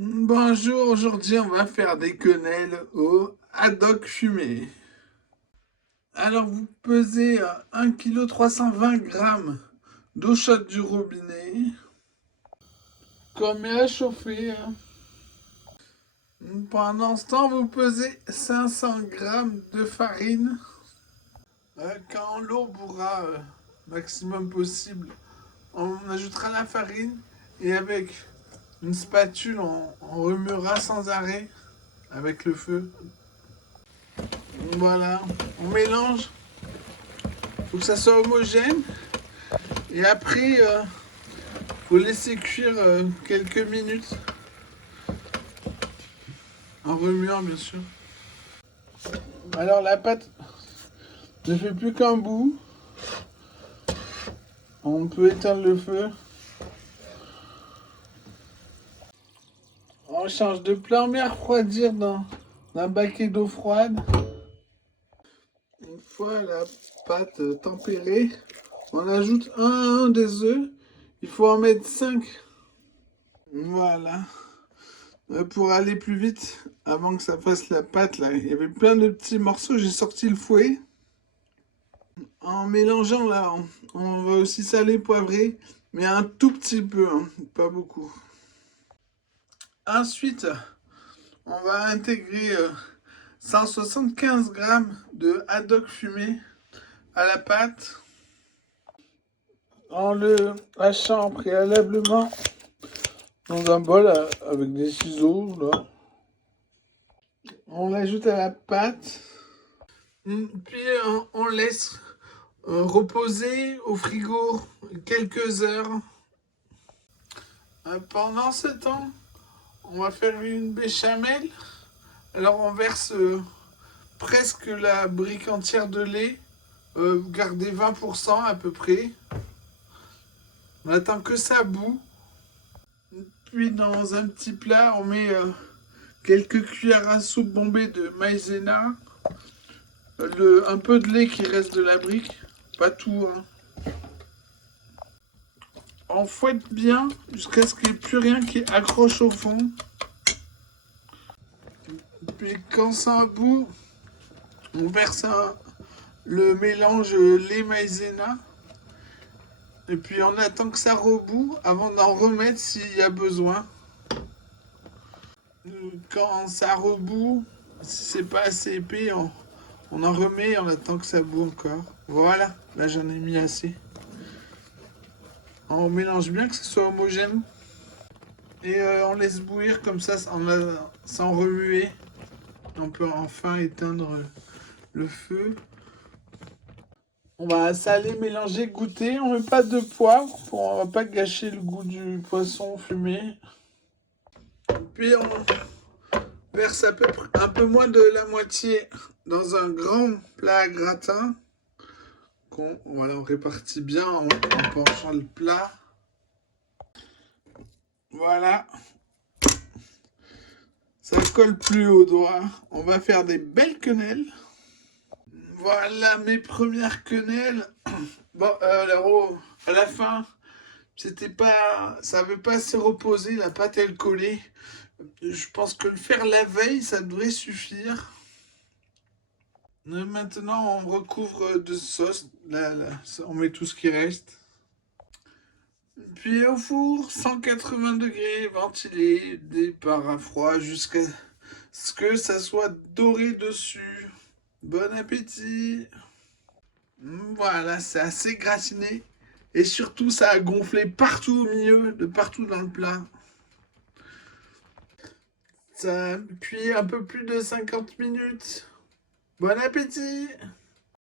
Bonjour, aujourd'hui on va faire des quenelles au haddock fumé. Alors vous pesez 1,320 kg d'eau chaude du robinet, qu'on met à chauffer. Pendant ce temps, vous pesez 500 g de farine. Quand l'eau bourra maximum possible, on ajoutera la farine et avec une spatule, on remuera sans arrêt avec le feu. Voilà, on mélange, faut que ça soit homogène. Et après, faut laisser cuire quelques minutes en remuant bien sûr. Alors la pâte ne fait plus qu'un bout. On peut éteindre le feu. On change de plat, on met à refroidir dans un baquet d'eau froide. Une fois la pâte tempérée, on ajoute un des œufs. Il faut en mettre 5. Voilà. Pour aller plus vite, avant que ça fasse la pâte, là, il y avait plein de petits morceaux. J'ai sorti le fouet. En mélangeant, là, on va aussi saler, poivrer, mais un tout petit peu, hein, pas beaucoup. Ensuite, on va intégrer 175 g de haddock fumé à la pâte en le hachant préalablement dans un bol avec des ciseaux. Là. On l'ajoute à la pâte, puis on laisse reposer au frigo quelques heures. Pendant ce temps, on va faire une béchamel. Alors on verse presque la brique entière de lait. Gardez 20% à peu près. On attend que ça bout. Puis dans un petit plat, on met quelques cuillères à soupe bombées de maïzena. Un peu de lait qui reste de la brique. Pas tout, hein. On fouette bien jusqu'à ce qu'il n'y ait plus rien qui accroche au fond. Puis quand ça bout, on verse le mélange lait maïzena. Et puis on attend que ça rebout avant d'en remettre s'il y a besoin. Quand ça rebout, si c'est pas assez épais, on en remet et on attend que ça bout encore. Voilà, là j'en ai mis assez. On mélange bien que ce soit homogène. Et on laisse bouillir comme ça sans remuer. On peut enfin éteindre le feu. On va saler, mélanger, goûter. On met pas de poivre, on va pas gâcher le goût du poisson fumé. Puis on verse à peu près un peu moins de la moitié dans un grand plat à gratin. Voilà, on répartit bien en penchant le plat. Voilà. Ça colle plus au doigt. On va faire des belles quenelles. Voilà mes premières quenelles. Bon, à la fin, ça avait pas assez reposé, la pâte elle collait. Je pense que le faire la veille, ça devrait suffire. Maintenant, on recouvre de sauce. Là, on met tout ce qui reste. Puis au four, 180 degrés, ventilé, départ à froid jusqu'à ce que ça soit doré dessus. Bon appétit! Voilà, c'est assez gratiné. Et surtout, ça a gonflé partout au milieu, de partout dans le plat. Ça a cuit un peu plus de 50 minutes. Bon appétit!